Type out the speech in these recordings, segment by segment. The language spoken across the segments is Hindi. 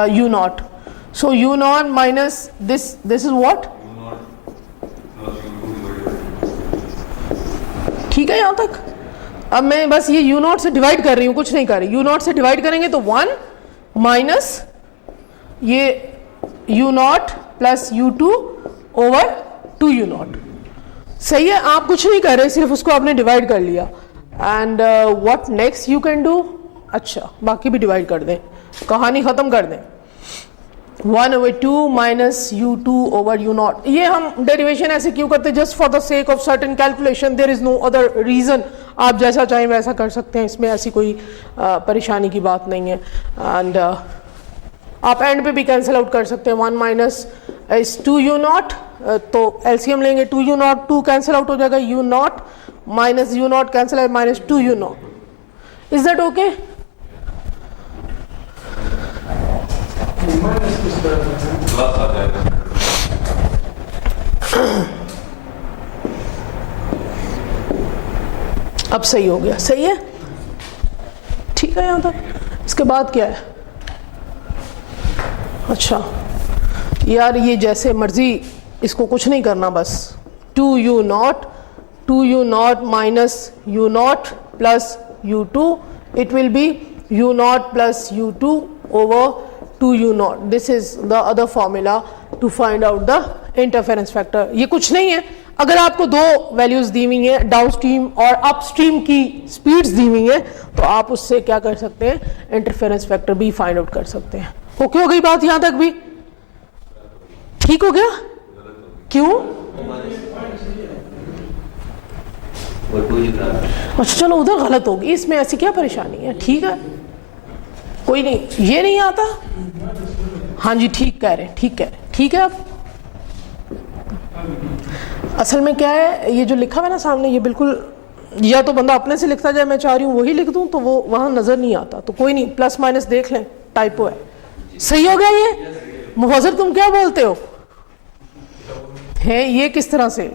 u naught. So u naught minus this is what? ठीक है यहाँ तक. अब मैं बस ये u naught से डिवाइड कर रही हूँ, कुछ नहीं कर रही. u naught से डिवाइड करेंगे तो 1 माइनस ये u naught plus u2 over 2u naught. सही है, आप कुछ नहीं कर रहे, सिर्फ उसको आपने डिवाइड कर लिया. And what next you can do. अच्छा, बाकी भी डिवाइड कर दें, कहानी खत्म कर दें. 1/2 minus u2 over u naught. ये हम डेरिवेशन ऐसे क्यों करते हैं? Just for the sake of certain calculation. There is no other reason. आप जैसा चाहें वैसा कर सकते हैं, इसमें ऐसी कोई परेशानी की बात नहीं है. एंड आप एंड पे भी कैंसिल आउट कर सकते हैं. 1 माइनस इज 2u naught, तो एलसीएम लेंगे 2u naught, 2 कैंसिल आउट हो जाएगा, u naught minus u naught cancel है, minus 2u naught. Is that okay? अब सही हो गया. सही है, ठीक है यहां तक. इसके बाद क्या है? अच्छा यार, ये जैसे मर्जी, इसको कुछ नहीं करना, बस 2u naught minus u naught plus u2, it will be u naught plus u2 over 2u naught. This is the other formula to find out the interference factor. ये कुछ नहीं है. अगर आपको दो वैल्यूज दी हुई है, डाउनस्ट्रीम और अपस्ट्रीम की स्पीड्स दी हुई है, तो आप उससे क्या कर सकते हैं? इंटरफेरेंस फैक्टर भी फाइंड आउट कर सकते हैं. ओके हो गई बात यहां तक भी? ठीक हो गया? क्यों? अच्छा चलो, उधर गलत होगी, इसमें ऐसी क्या परेशानी है? ठीक है, कोई नहीं. ये नहीं आता? हाँ जी, ठीक कह रहे हैं, ठीक कह रहे हैं. ठीक है. अब असल में क्या है, ये जो लिखा हुआ है ना सामने, ये बिल्कुल, या तो बंदा अपने से लिखता जाए, मैं चाह रही हूँ वही लिख दूं, तो वो वहां नजर नहीं आता. तो कोई नहीं, प्लस माइनस देख लें, टाइपो है. सही हो गया ये? मुफस्सिर तुम क्या बोलते हो? है ये किस तरह से?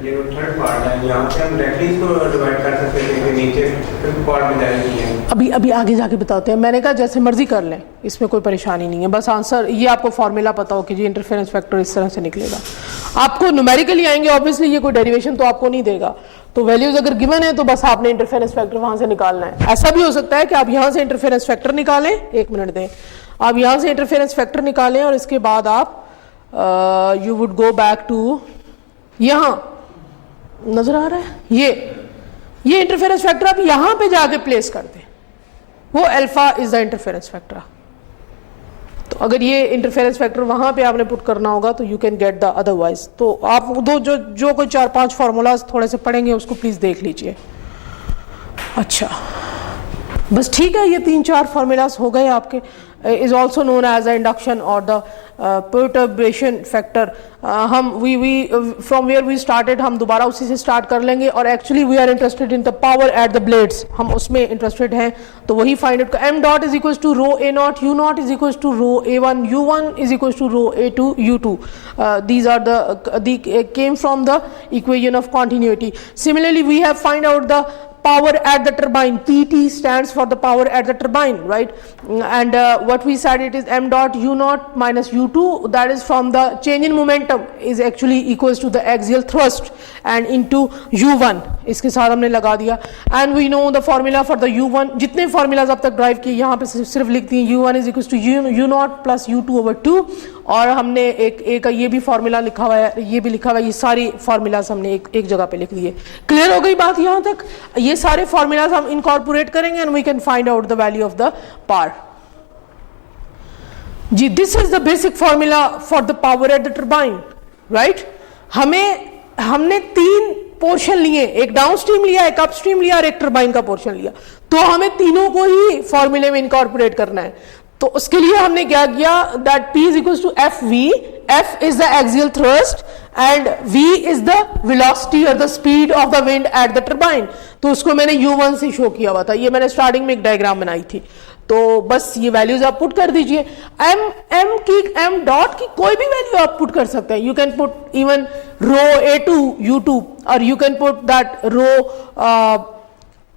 ये थर्ड पार्ट है, यहाँ से हम डायरेक्टली इसको डिवाइड कर सकते हैं, नीचे फिफ्थ पार्ट में जाएगी है. अभी आगे जाके बताते हैं. मैंने कहा जैसे मर्जी कर लें, इसमें कोई परेशानी नहीं है. बस आंसर ये आपको फॉर्मूला पता हो कि जी इंटरफेरेंस फैक्टर इस तरह से निकलेगा. आपको न्यूमेरिकली आएंगे ऑब्वियसली, ये कोई डेरिवेशन तो आपको नहीं देगा. तो वैल्यूज अगर गिवन है तो बस आपने इंटरफेरेंस फैक्टर वहां से निकालना है. ऐसा भी हो सकता है कि आप यहाँ से इंटरफेरेंस फैक्टर निकालें, 1 मिनट दें, आप यहाँ से इंटरफेरेंस फैक्टर निकालें और इसके बाद आप you would go back to, यहाँ नजर आ रहा है ये इंटरफेरेंस फैक्टर आप यहां पे जाके प्लेस करते हैं. वो alpha is the interference factor. तो अगर ये इंटरफेरेंस फैक्टर वहां पे आपने पुट करना होगा तो you can get the otherwise. तो आप दो जो कोई 4-5 फार्मूलाज थोड़े से पढ़ेंगे उसको प्लीज देख लीजिए. अच्छा बस ठीक है, ये 3-4 फार्मूलाज हो गए आपके. is also known as the induction or the perturbation factor. हम from where we started, हम दोबारा उसी से स्टार्ट कर लेंगे. और actually we are interested in the power at the blades, हम उसमें इंटरेस्टेड हैं, तो वही find out. m dot is equal to rho a naught u naught is equal to rho a1 u1 is equal to rho a2 u2. these are the came from the equation of continuity. Similarly we have find out the power at the turbine. PT stands for the power at the turbine, right? And what we said, it is m dot u naught minus u2, that is from the change in momentum is actually equals to the axial thrust and into u1. इसके साथ हमने लगा दिया. And we know the formula for the u1. जितने formulas अब तक ड्राइव किए यहाँ पे सिर्फ लिख दिए. u1 is equals to u naught plus u2 over 2. और हमने एक ये भी फॉर्मूला लिखा हुआ है, ये भी लिखा हुआ है. ये सारी फॉर्मूलाज हमने एक जगह पे लिख दिए. क्लियर हो गई बात यहाँ तक? ये सारे फॉर्मूलाज हम इनकॉर्पोरेट करेंगे and we can find out the value of the power. जी this is the basic formula for the power at the turbine, right? हमने 3 पोर्शन लिए, एक डाउनस्ट्रीम लिया, एक अपस्ट्रीम लिया और एक टर्बाइन का पोर्शन लिया. तो हमें तीनों को ही फॉर्मूले में इनकॉर्पोरेट करना है. तो उसके लिए हमने क्या किया, that P is equals to FV. F is the axial thrust and V is the velocity or the speed of the wind at the turbine. तो उसको मैंने U1 से शो किया हुआ था. ये मैंने स्टार्टिंग में एक डायग्राम बनाई थी. तो बस ये वैल्यूज आप पुट कर दीजिए. m डॉट की कोई भी वैल्यू आप पुट कर सकते हैं. You can put even rho a2 u2 और you can put that rho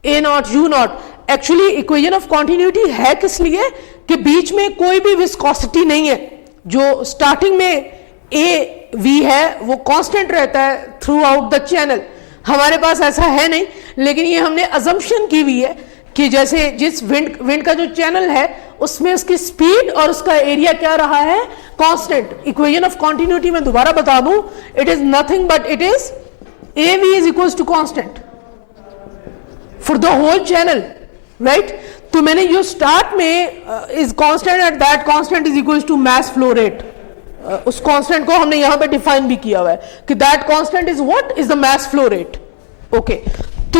a naught u naught. Actually equation of continuity है किस लिए कि बीच में कोई भी विस्कोसिटी नहीं है, जो स्टार्टिंग में ए वी है वो कांस्टेंट रहता है थ्रू आउट द चैनल। हमारे पास ऐसा है नहीं, लेकिन ये हमने अजम्पशन की हुई है कि जैसे जिस विंड का जो चैनल है उसमें उसकी स्पीड और उसका एरिया क्या रहा है, कांस्टेंट। इक्वेशन ऑफ कॉन्टिन्यूटी में दोबारा बता दूं, it is nothing but it is A V is equal to constant for the whole channel, right. तो मैंने जो स्टार्ट में is constant at that constant is equal to mass flow rate, उस कांस्टेंट को हमने यहां पे डिफाइन भी किया हुआ है कि that constant is what is the mass flow rate. Okay, तो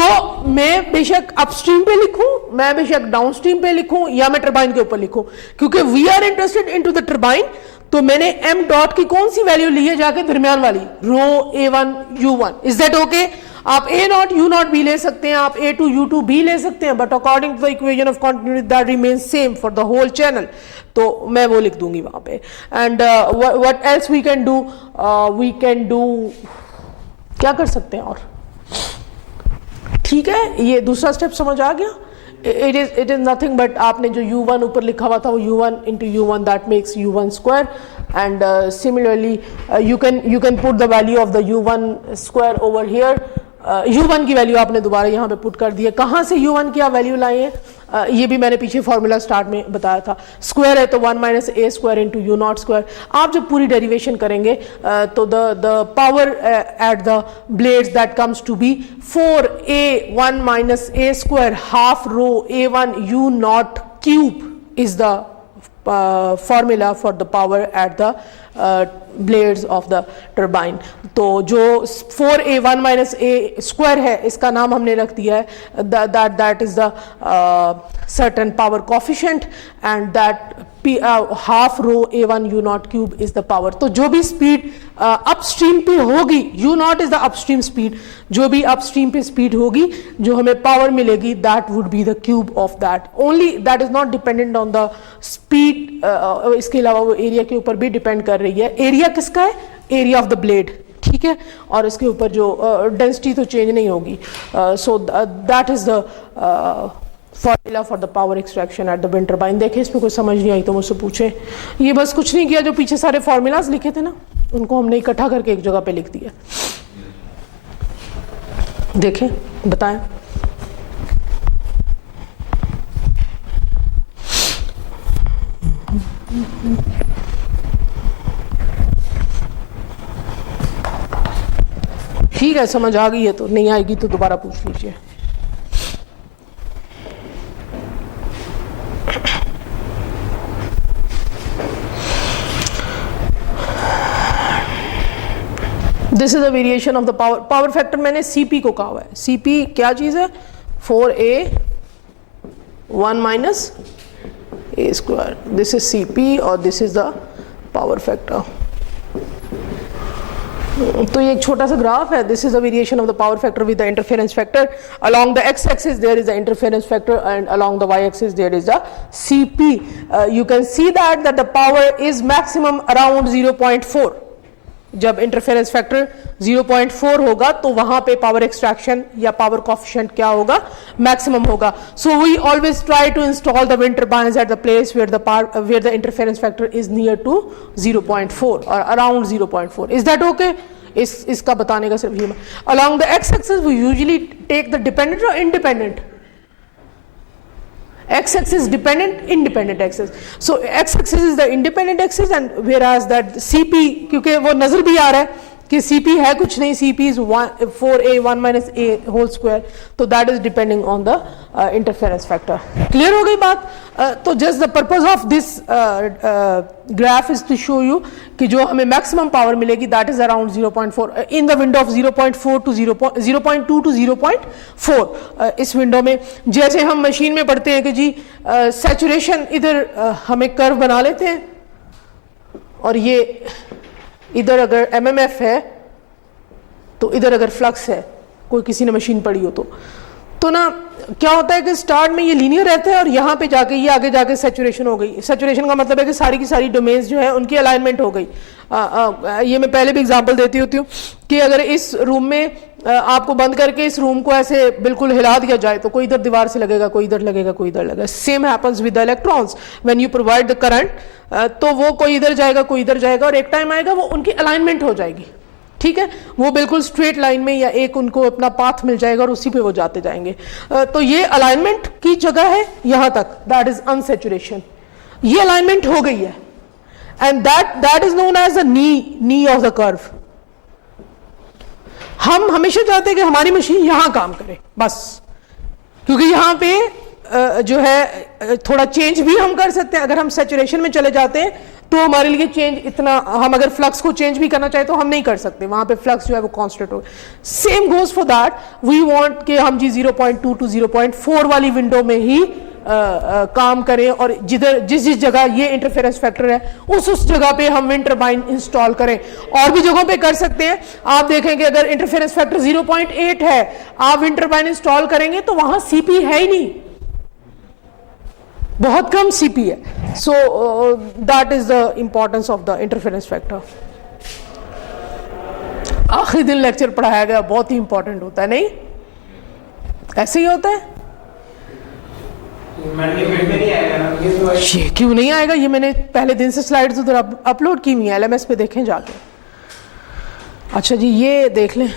मैं बेशक अपस्ट्रीम पे लिखूं, मैं बेशक डाउनस्ट्रीम पे लिखूं, या मैं टरबाइन के ऊपर लिखूं, क्योंकि we are interested into the turbine. तो मैंने एम डॉट की कौन सी वैल्यू ली है, जाके दरमियान वाली रो A1 U1। Is that okay? आप A नॉट U नॉट भी ले सकते हैं, आप A2 U2 भी ले सकते हैं, but according to the equation of continuity that remains same for the whole channel. तो मैं वो लिख दूंगी वहां पे। And what else we can do, क्या कर सकते हैं और? ठीक है, ये दूसरा स्टेप समझ आ गया। इट इज नथिंग बट आपने जो U1 ऊपर लिखा हुआ था वो U1 into U1 that makes U1 square. And similarly you can put the value of the U1 square over here। U1 की वैल्यू आपने दोबारा यहाँ पे पुट कर दी है। कहाँ से U1 की आप वैल्यू लाए हैं, ये भी मैंने पीछे फॉर्मूला स्टार्ट में बताया था। स्क्वायर है तो 1 minus A square into U naught square. आप जब पूरी डेरिवेशन करेंगे तो the power at the blades that comes to be 4a1 minus A square half rho A1 U naught cube is the formula for the power at the blades of the turbine। तो जो 4a1 minus a square है, इसका नाम हमने रख दिया है that is the certain power coefficient, and that half rho A1 U naught cube is the power। तो जो भी स्पीड अपस्ट्रीम पे होगी, U naught is the upstream speed, जो भी अपस्ट्रीम पे स्पीड होगी, जो हमें पावर मिलेगी, that would be the cube of that only, that is not dependent on the speed। इसके अलावा वो एरिया के ऊपर भी डिपेंड कर रही है। एरिया किसका है? एरिया ऑफ द ब्लेड, ठीक है, और इसके ऊपर जो डेंसिटी तो चेंज नहीं होगी। So that is the formula for the power extraction at the wind turbine. देखें, इसमें कोई समझ नहीं आई तो मुझसे पूछें। ये बस कुछ नहीं किया, जो पीछे सारे फॉर्मूलाज लिखे थे ना, उनको हमने इकट्ठा करके एक जगह पे लिख दिया। देखें, बताएं। ठीक है, समझ आ गई है तो, नहीं आएगी तो दोबारा पूछ लीजिए। This is the variation of the power factor. मैंने CP को कहा हुआ है। CP क्या चीज है? 4a1 minus a square, this is CP और this is the power factor. तो ये एक छोटा सा ग्राफ है। This is the variation of the power factor with the interference factor. Along the X axis there is the interference factor and along the Y axis there is the CP। You can see that the power is maximum around 0.4। जब इंटरफेरेंस फैक्टर 0.4 होगा तो वहां पे पावर एक्सट्रैक्शन या पावर कोएफिशिएंट क्या होगा? मैक्सिमम होगा। So we always try to install the wind turbines at the place where the interference factor is near to 0.4 और अराउंड 0.4। Is that okay? इसका बताने का सिर्फ ये। Along the X axis we usually take the dependent और independent. X axis dependent, independent axis. So X axis is the independent axis, and whereas that CP, क्योंकि वो नजर भी आ रहा है कि CP है कुछ नहीं, CP is 4a1 minus a whole square, तो that is depending on the interference factor। Clear हो गई बात? तो just the purpose of this graph is to show you कि जो हमें maximum power मिलेगी that is around 0.4 in the window of 0.4 to 0.2 to 0.4। इस विंडो में जैसे हम मशीन में पढ़ते हैं कि जी सैचुरेशन, इधर हम एक कर्व बना लेते हैं और ये इधर अगर MMF है तो इधर अगर फ्लक्स है, कोई किसी ने मशीन पढ़ी हो तो ना क्या होता है कि स्टार्ट में ये लीनियर रहता है और यहाँ पे जाके ये आगे जाके सैचुरेशन हो गई। सैचुरेशन का मतलब है कि सारी की सारी डोमेन्स जो है उनकी अलाइनमेंट हो गई। ये मैं पहले भी एग्जांपल देती होती हूँ कि अगर इस रूम में आपको बंद करके इस रूम को ऐसे बिल्कुल हिला दिया जाए तो कोई इधर दीवार से लगेगा, कोई इधर लगेगा, कोई इधर लगेगा। Same happens with the electrons when you provide the current, तो वो कोई इधर जाएगा, कोई इधर जाएगा और एक टाइम आएगा वो उनकी अलाइनमेंट हो जाएगी। ठीक है, वो बिल्कुल स्ट्रेट लाइन में या एक उनको अपना पाथ मिल जाएगा और उसी पे वो जाते जाएंगे। तो ये अलाइनमेंट की जगह है यहां तक, दैट इज अनसैचुरेशन। ये अलाइनमेंट हो गई है and that is known as the knee of the curve. हम हमेशा चाहते हैं कि हमारी मशीन यहां काम करे बस, क्योंकि यहां पे जो है थोड़ा चेंज भी हम कर सकते हैं। अगर हम सैचुरेशन में चले जाते हैं तो हमारे लिए चेंज इतना, हम अगर फ्लक्स को चेंज भी करना चाहे तो हम नहीं कर सकते, वहां पे फ्लक्स जो है वो कांस्टेंट हो। Same goes for that, we want कि हम जी 0.2 टू 0.4 वाली विंडो में ही काम करें और जिस जगह ये इंटरफेरेंस फैक्टर है उस जगह पे हम विंड टर्बाइन इंस्टॉल करें। और भी जगहों पे कर सकते हैं। आप देखेंगे अगर इंटरफेरेंस फैक्टर 0.8 है, आप विंड टर्बाइन इंस्टॉल करेंगे तो वहां सीपी है ही नहीं, बहुत कम सीपी है। So that is the importance of the interference factor. आखिरी दिन लेक्चर पढ़ाया गया, बहुत ही इंपॉर्टेंट होता है, नहीं ऐसे ही होता है। ये क्यों नहीं आएगा? ये मैंने पहले दिन से स्लाइड्स उधर अपलोड की हुई है, LMS पे देखें जाके। अच्छा जी, ये देख लें।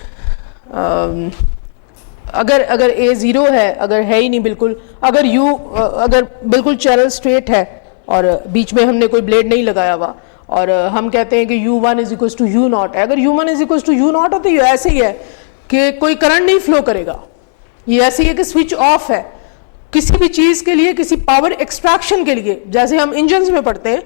अगर A 0 है, अगर है ही नहीं बिल्कुल, अगर U अगर बिल्कुल चैनल स्ट्रेट है और बीच में हमने कोई ब्लेड नहीं लगाया हुआ और हम कहते हैं कि U1 is equal to U0 है। अगर U1 is equal to U0 है तो ये ऐसे ही है कि कोई करंट नहीं फ्लो करेगा। ये ऐसे ही है कि स्विच ऑफ है। किसी भी चीज के लिए, किसी पावर एक्सट्रैक्शन के लिए, जैसे हम इंजन्स में पढ़ते हैं,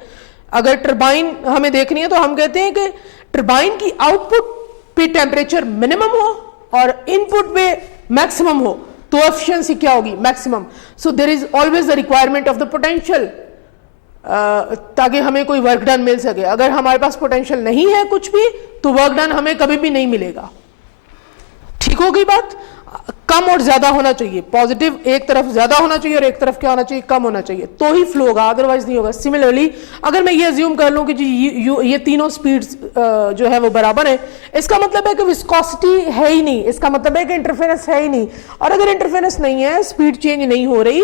अगर टरबाइन हमें देखनी है तो हम कहते हैं कि टरबाइन की आउटपुट पे टेम्परेचर मिनिमम हो और इनपुट पे मैक्सिमम हो तो एफिशिएंसी क्या होगी? Maximum. So there is always the requirement of the potential, ताकि हमें कोई वर्क डन मिल सके। अगर हमारे पास पोटेंशियल नहीं है कुछ भी तो वर्क डन हमें कभी भी नहीं मिलेगा। ठीक हो गई बात? कम और ज्यादा होना चाहिए, पॉजिटिव एक तरफ ज्यादा होना चाहिए और एक तरफ क्या होना चाहिए? कम होना चाहिए, तो ही फ्लो होगा, अदरवाइज नहीं होगा। सिमिलरली अगर मैं ये अज्यूम कर लूं कि जी ये तीनों स्पीड्स जो है वो बराबर है, इसका मतलब है कि विस्कोसिटी है ही नहीं, इसका मतलब है कि इंटरफेरेंस है ही नहीं। और अगर इंटरफेरेंस नहीं है, स्पीड चेंज नहीं हो रही,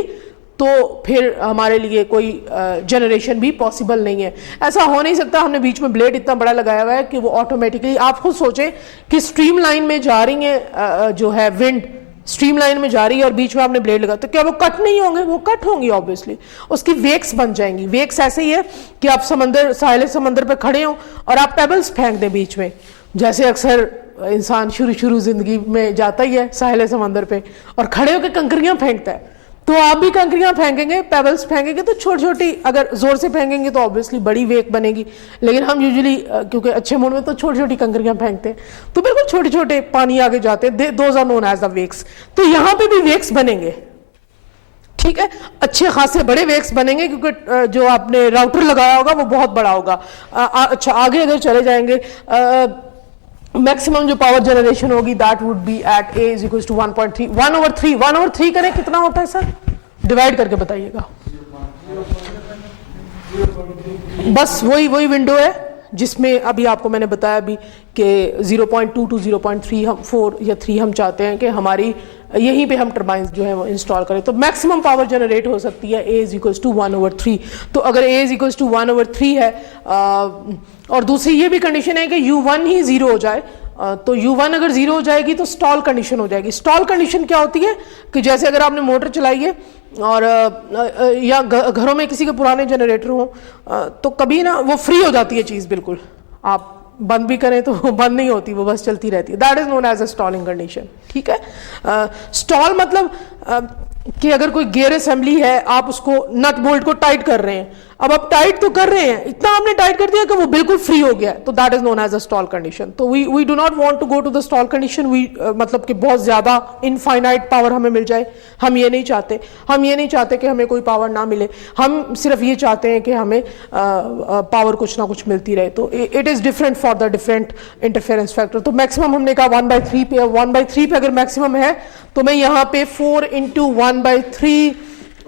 तो फिर हमारे लिए कोई जनरेशन भी पॉसिबल नहीं है। ऐसा हो नहीं सकता हमने बीच में ब्लेड इतना बड़ा लगाया हुआ है कि वो ऑटोमेटिकली, आप खुद सोचें कि स्ट्रीम लाइन में जा रही है जो है विंड स्ट्रीम लाइन में जा रही है और बीच में आपने ब्लेड लगा, तो क्या वो कट नहीं होंगे? वो कट होंगी ऑब्वियसली, उसकी वेक्स बन जाएंगी। वेक्स ऐसे ही है कि आप साहिल समंदर पे खड़े हो और आप पेबल्स फेंक दें बीच में, जैसे अक्सर इंसान शुरू जिंदगी में जाता ही है साहिल समंदर पे और खड़े होकर कंकरियां फेंकता है, तो आप भी कंकरियां फेंकेंगे, पेबल्स फेंकेंगे तो छोटी छोटी, अगर जोर से फेंकेंगे तो ऑब्वियसली बड़ी वेक बनेगी, लेकिन हम यूजुअली क्योंकि अच्छे मूड में तो छोटी छोटी कंकरियां फेंकते हैं, तो बिल्कुल छोटे छोटे पानी आगे जाते हैं, those are known as the wakes. तो यहां पे भी वेक्स बनेंगे, ठीक है, अच्छे खासे बड़े वेक्स बनेंगे क्योंकि जो आपने राउटर लगाया होगा वो बहुत बड़ा होगा। अच्छा, आगे अगर चले जाएंगे, मैक्सिमम जो पावर जनरेशन होगी that would be at A is equal to 1.3 1/3 करें कितना होता है सर? डिवाइड करके बताइएगा। बस वही विंडो है जिसमें अभी आपको मैंने बताया भी कि 0.2 टू 0.3 हम 4 या 3 हम चाहते हैं कि हमारी यहीं पे हम टर्बाइंस जो है वो इंस्टॉल करें, तो मैक्सिमम पावर जनरेट हो सकती है A इज इक्वल टू 1/3। तो अगर A इज इक्वल टू 1/3 है और दूसरी ये भी कंडीशन है कि U1 ही 0 हो जाए, तो U1 अगर 0 हो जाएगी तो स्टॉल कंडीशन हो जाएगी। स्टॉल कंडीशन क्या होती है कि जैसे अगर आपने मोटर चलाई है और या घरों में किसी के पुराने जनरेटर हो तो कभी ना वो फ्री हो जाती है चीज़, बिल्कुल आप बंद भी करें तो वो बंद नहीं होती, वो बस चलती रहती है। That is known as a stalling condition. ठीक है, स्टॉल मतलब कि अगर कोई गियर असेंबली है, आप उसको नट बोल्ट को टाइट कर रहे हैं, अब आप टाइट तो कर रहे हैं, इतना हमने टाइट कर दिया कि वो बिल्कुल फ्री हो गया, तो that is known as a stall condition. तो we do not want to go to the stall condition. मतलब कि बहुत ज्यादा इनफाइनाइट पावर हमें मिल जाए, हम ये नहीं चाहते। हम ये नहीं चाहते कि हमें कोई पावर ना मिले, हम सिर्फ ये चाहते हैं कि हमें पावर कुछ ना कुछ मिलती रहे। तो it is different for the different interference factor. तो मैक्सिमम हमने कहा 1/3 पे, 1/3 पे अगर मैक्सिमम है तो मैं यहाँ पे 4 × 1/3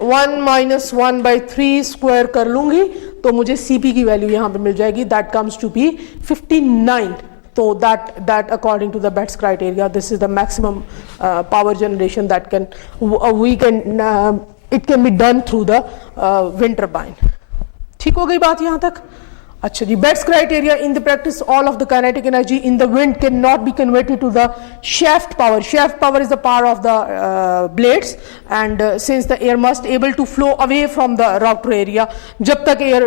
1 - 1/3 स्क्वायर कर लूंगी, तो मुझे CP की वैल्यू यहाँ पे मिल जाएगी, दैट कम्स टू बी 59। तो that according to the Betts criteria, this is the maximum power generation that it can be done through the wind turbine। ठीक हो गई बात यहाँ तक? अच्छा जी, Betts criteria in the practice, all of the kinetic energy in the wind cannot be converted to the shaft power. Shaft power is the power of the blades, and since the air must able to flow away from the router area, जब तक air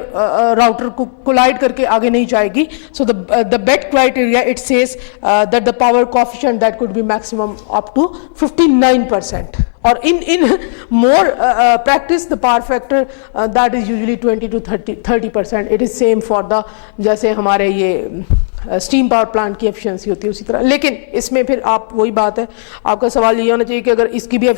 router को collide करके आगे नहीं जाएगी, so the Betts criteria it says that the power coefficient that could be maximum up to 59%. और in more practice the power factor that is usually 20 to 30%. It is same for the, जैसे हमारे ये स्टीम पावर प्लांट की एफिशिएंसी होती है उसी तरह। लेकिन इसमें फिर आप, वही बात है, आपका सवाल ये होना चाहिए कि अगर इसकी भी